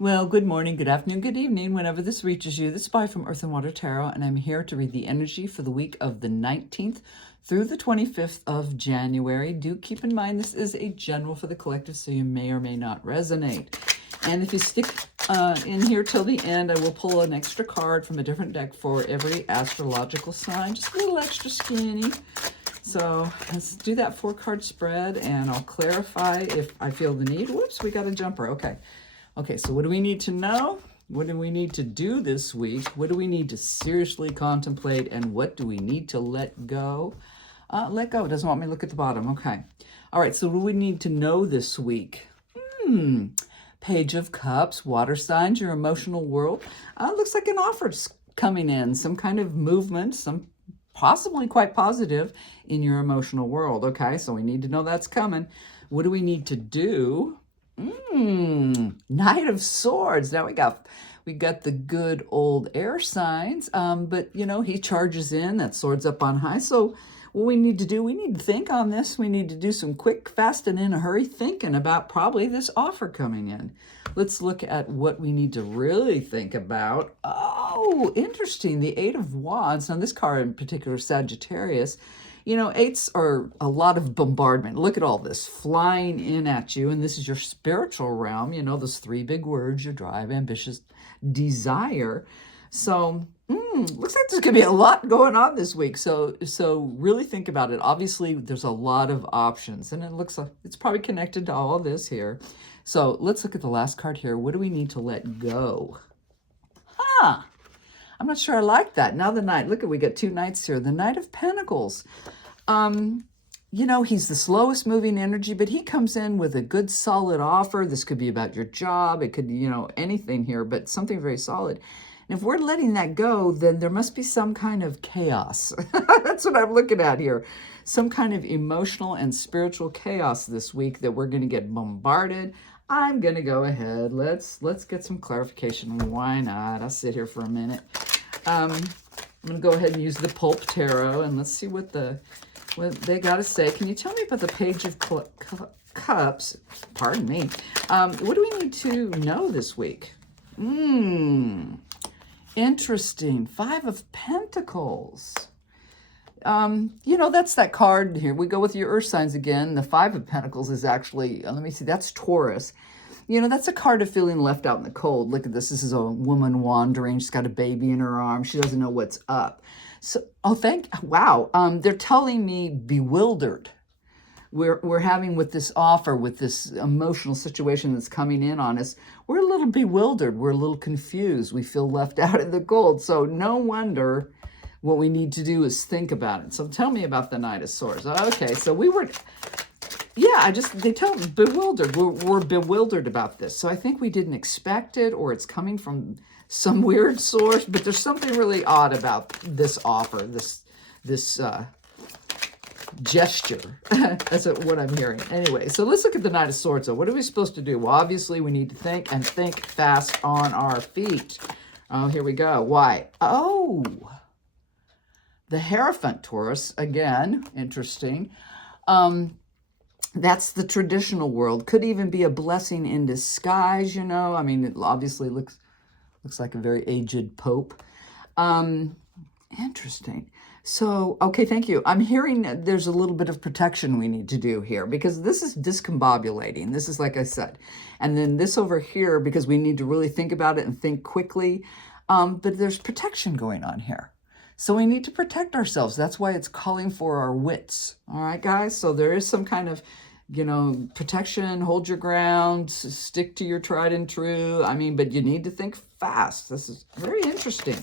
Well, good morning, good afternoon, good evening, whenever this reaches you. This is Spy from Earth and Water Tarot, and I'm here to read the energy for the week of the 19th through the 25th of January. Do keep in mind this is a general for the collective, so you may or may not resonate. And if you stick in here till the end, I will pull an extra card from a different deck for every astrological sign, just a little extra skinny. So let's do that 4-card spread, and I'll clarify if I feel the need. Whoops, we got a jumper. Okay, so what do we need to know? What do we need to do this week? What do we need to seriously contemplate? And what do we need to let go? Let go. It doesn't want me to look at the bottom. Okay. All right, so what do we need to know this week? Page of Cups, water signs, your emotional world. Looks like an offer's coming in, some kind of movement, some possibly quite positive in your emotional world. Okay, so we need to know that's coming. What do we need to do? Knight of Swords. Now we got the good old air signs, but you know, he charges in, that sword's up on high. So what we need to do, we need to think on this. We need to do some quick, fast, and in a hurry thinking about probably this offer coming in. Let's look at what we need to really think about. Oh, interesting. The Eight of Wands. Now this card in particular, Sagittarius. You know, eights are a lot of bombardment. Look at all this flying in at you. And this is your spiritual realm. You know, those 3 big words: your drive, ambitious, desire. So looks like there's going to be a lot going on this week. So really think about it. Obviously, there's a lot of options. And it looks like it's probably connected to all of this here. So let's look at the last card here. What do we need to let go? I'm not sure I like that. Now the Knight. Look, we got 2 knights here. The Knight of Pentacles. You know, he's the slowest moving energy, but he comes in with a good solid offer. This could be about your job. It could, you know, anything here, but something very solid. And if we're letting that go, then there must be some kind of chaos. That's what I'm looking at here. Some kind of emotional and spiritual chaos this week that we're going to get bombarded. I'm going to go ahead. Let's get some clarification. Why not? I'll sit here for a minute. I'm going to go ahead and use the Pulp Tarot, and let's see what they got to say. Can you tell me about the Page of Cups? Pardon me. What do we need to know this week? Interesting. 5 of Pentacles. You know, that's that card here. We go with your earth signs again. The 5 of Pentacles is actually, let me see, that's Taurus. You know, that's a card of feeling left out in the cold. Look at this. This is a woman wandering. She's got a baby in her arms. She doesn't know what's up. So, wow. They're telling me bewildered. We're having with this offer, with this emotional situation that's coming in on us, we're a little bewildered. We're a little confused. We feel left out in the cold. So no wonder what we need to do is think about it. So tell me about the Knight of Swords. Okay, so we were... Yeah, they tell me bewildered. We're bewildered about this. So I think we didn't expect it, or it's coming from some weird source, but there's something really odd about this offer, this gesture. That's what I'm hearing. Anyway, so let's look at the Knight of Swords. So what are we supposed to do? Well, obviously we need to think, and think fast on our feet. Oh, here we go. Why? Oh, the Hierophant, Taurus. Again, interesting. That's the traditional world. Could even be a blessing in disguise, you know. I mean, it obviously looks like a very aged pope. Interesting. So, okay, thank you. I'm hearing that there's a little bit of protection we need to do here, because this is discombobulating. This is, like I said. And then this over here, because we need to really think about it and think quickly. But there's protection going on here. So we need to protect ourselves. That's why it's calling for our wits. All right, guys? So there is some kind of, you know, protection, hold your ground, stick to your tried and true. I mean, but you need to think fast. This is very interesting.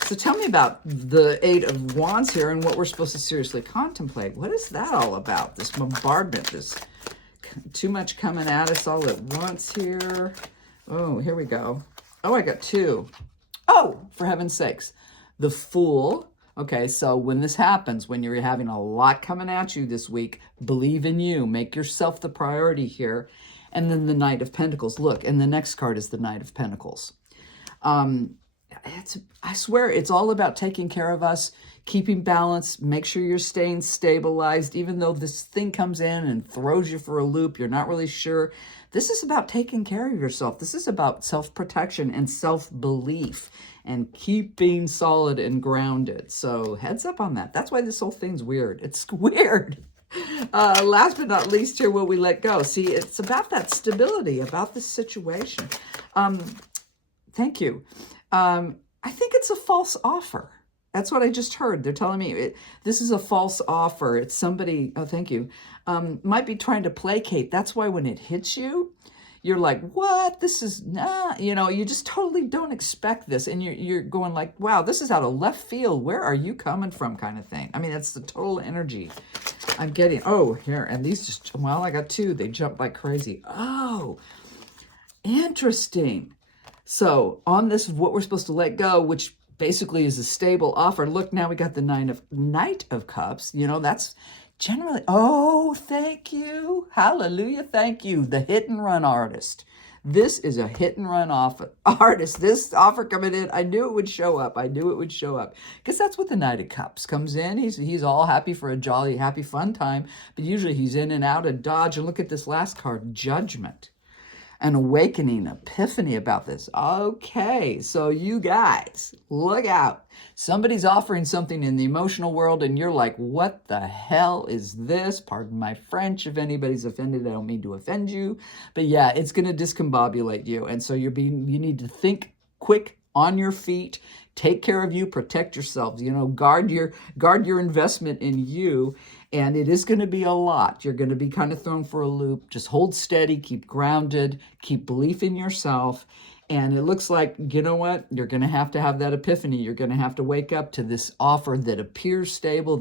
So tell me about the 8 of Wands here and what we're supposed to seriously contemplate. What is that all about? This bombardment, this too much coming at us all at once here. Oh, here we go. Oh, I got 2. Oh, for heaven's sakes. The Fool. Okay, so when this happens, when you're having a lot coming at you this week, believe in you. Make yourself the priority here. And then the Knight of Pentacles. Look, and the next card is the Knight of Pentacles. I swear, it's all about taking care of us, keeping balance, make sure you're staying stabilized, even though this thing comes in and throws you for a loop, you're not really sure. This is about taking care of yourself. This is about self-protection and self-belief and keeping solid and grounded. So heads up on that. That's why this whole thing's weird. It's weird. Last but not least here, will we let go? See, it's about that stability, about this situation. Thank you. I think it's a false offer. That's what I just heard. They're telling me this is a false offer. It's somebody, oh, thank you, might be trying to placate. That's why when it hits you, you're like, what? This is, nah, you know, you just totally don't expect this. And you're going like, wow, this is out of left field. Where are you coming from kind of thing? I mean, that's the total energy I'm getting. Oh, here, and these just, well, I got two. They jumped like crazy. Oh, interesting. So on this, what we're supposed to let go, which basically is a stable offer. Look, now we got the Knight of Cups. You know, that's generally, oh, thank you. Hallelujah, thank you. The hit and run artist. This is a hit and run artist. This offer coming in, I knew it would show up. I knew it would show up. Because that's what the Knight of Cups comes in. He's all happy for a jolly, happy, fun time. But usually he's in and out of dodge. And look at this last card, Judgment. An awakening, epiphany about this. Okay, so you guys, look out. Somebody's offering something in the emotional world and you're like, what the hell is this? Pardon my French if anybody's offended. I don't mean to offend you. But yeah, it's going to discombobulate you. And so you need to think quick, on your feet, take care of you, protect yourselves, you know, guard your investment in you. And it is going to be a lot. You're going to be kind of thrown for a loop. Just hold steady, keep grounded, keep belief in yourself. And it looks like, you know what? You're going to have that epiphany. You're going to have to wake up to this offer that appears stable,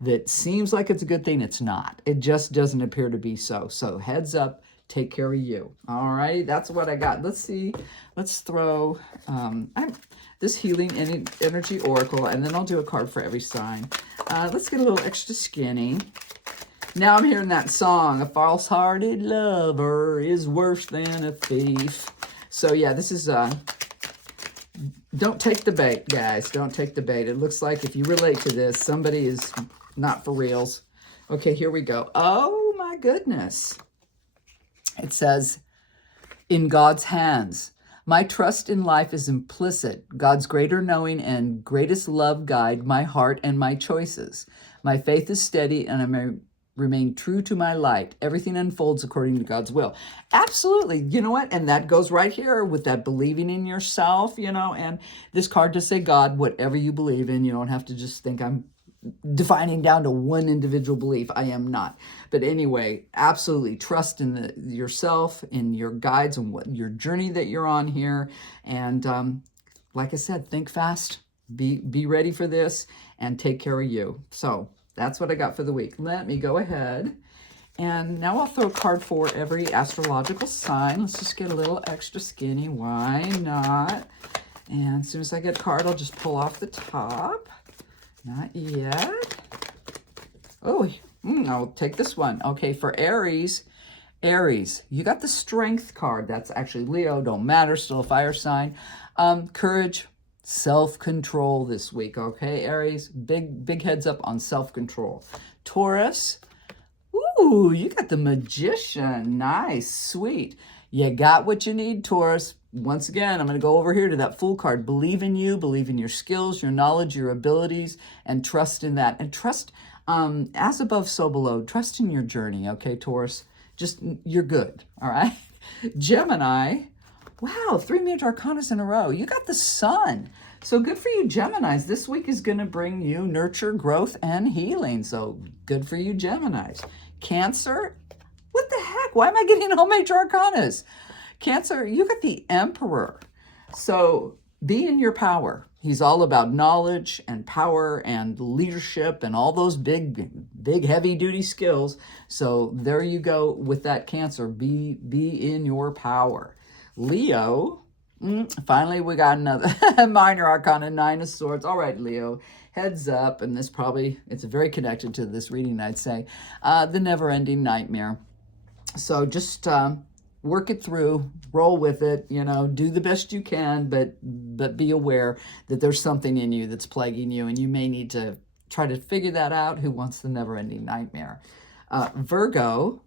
that seems like it's a good thing. It's not. It just doesn't appear to be so. So heads up. Take care of you. All right, that's what I got. Let's see. Let's throw this healing energy oracle, and then I'll do a card for every sign. Let's get a little extra skinny. Now I'm hearing that song, a false-hearted lover is worse than a thief. So yeah, this is, don't take the bait, guys. Don't take the bait. It looks like if you relate to this, somebody is not for reals. Okay, here we go. Oh my goodness. It says, in God's hands, my trust in life is implicit. God's greater knowing and greatest love guide my heart and my choices. My faith is steady and I may remain true to my light. Everything unfolds according to God's will. Absolutely. You know what? And that goes right here with that believing in yourself, you know, and this card does say God, whatever you believe in. You don't have to just think I'm defining down to one individual belief. I am not. But anyway, absolutely trust in yourself, in your guides, and what your journey that you're on here. And like I said, think fast, be ready for this, and take care of you. So that's what I got for the week. Let me go ahead. And now I'll throw a card for every astrological sign. Let's just get a little extra skinny. Why not? And as soon as I get a card, I'll just pull off the top. Not yet. Oh, I'll take this one. Okay, for Aries, you got the Strength card. That's actually Leo, don't matter, still a fire sign. Courage, self-control this week, okay, Aries? Big heads up on self-control. Taurus, ooh, you got the Magician. Nice, sweet. You got what you need, Taurus. Once again, I'm going to go over here to that Fool card. Believe in you, believe in your skills, your knowledge, your abilities, and trust in that. And trust, as above, so below. Trust in your journey, okay, Taurus? Just, you're good, all right? Gemini, wow, 3 major arcanas in a row. You got the Sun. So good for you, Geminis. This week is going to bring you nurture, growth, and healing. So good for you, Geminis. Cancer, what the heck? Why am I getting all major arcanas? Cancer, you got the Emperor. So be in your power. He's all about knowledge and power and leadership and all those big, heavy duty skills. So there you go with that Cancer. Be in your power. Leo, finally we got another minor arcana, 9 of Swords. All right, Leo, heads up. And this probably, it's very connected to this reading, I'd say. The never-ending nightmare. So just work it through, roll with it, you know, do the best you can, but be aware that there's something in you that's plaguing you, and you may need to try to figure that out. Who wants the never-ending nightmare? Virgo,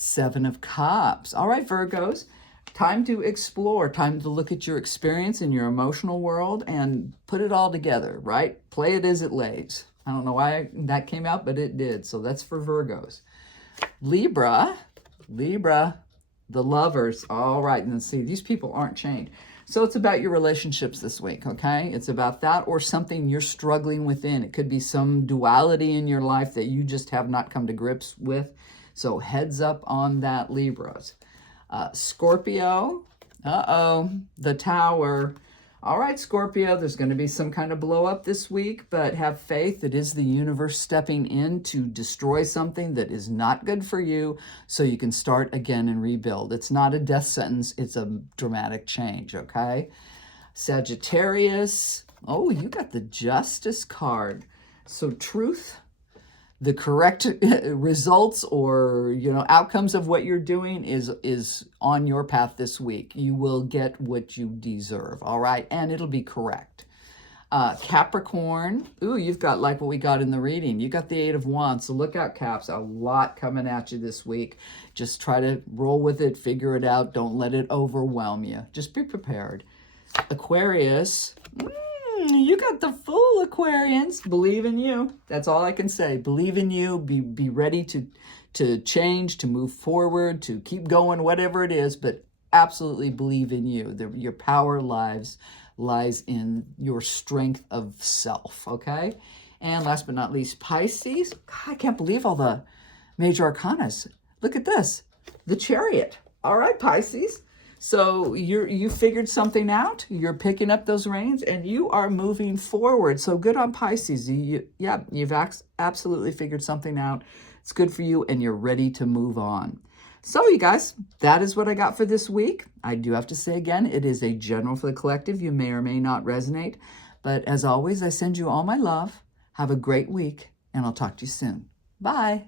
Seven of Cups. All right, Virgos, time to explore, time to look at your experience in your emotional world and put it all together, right? Play it as it lays. I don't know why that came out, but it did. So that's for Virgos. Libra, the Lovers. All right, and see, these people aren't chained. So it's about your relationships this week, okay? It's about that or something you're struggling within. It could be some duality in your life that you just have not come to grips with. So heads up on that, Libras. Scorpio, the Tower. All right, Scorpio, there's going to be some kind of blow up this week, but have faith. It is the universe stepping in to destroy something that is not good for you so you can start again and rebuild. It's not a death sentence. It's a dramatic change, okay? Sagittarius. Oh, you got the Justice card. So truth, the correct results or, outcomes of what you're doing is on your path this week. You will get what you deserve, all right? And it'll be correct. Capricorn. Ooh, you've got like what we got in the reading. You got the Eight of Wands. So look out, Caps. A lot coming at you this week. Just try to roll with it, figure it out. Don't let it overwhelm you. Just be prepared. Aquarius. You got the full Aquarians. Believe in you. That's all I can say. Believe in you. Be ready to change, to move forward, to keep going, whatever it is, but absolutely believe in you. Your power lies in your strength of self, okay? And last but not least, Pisces. God, I can't believe all the major arcanas. Look at this. The Chariot. All right, Pisces. So you figured something out, you're picking up those reins, and you are moving forward. So good on Pisces. You've absolutely figured something out. It's good for you, and you're ready to move on. So you guys, that is what I got for this week. I do have to say again, it is a general for the collective. You may or may not resonate. But as always, I send you all my love. Have a great week, and I'll talk to you soon. Bye.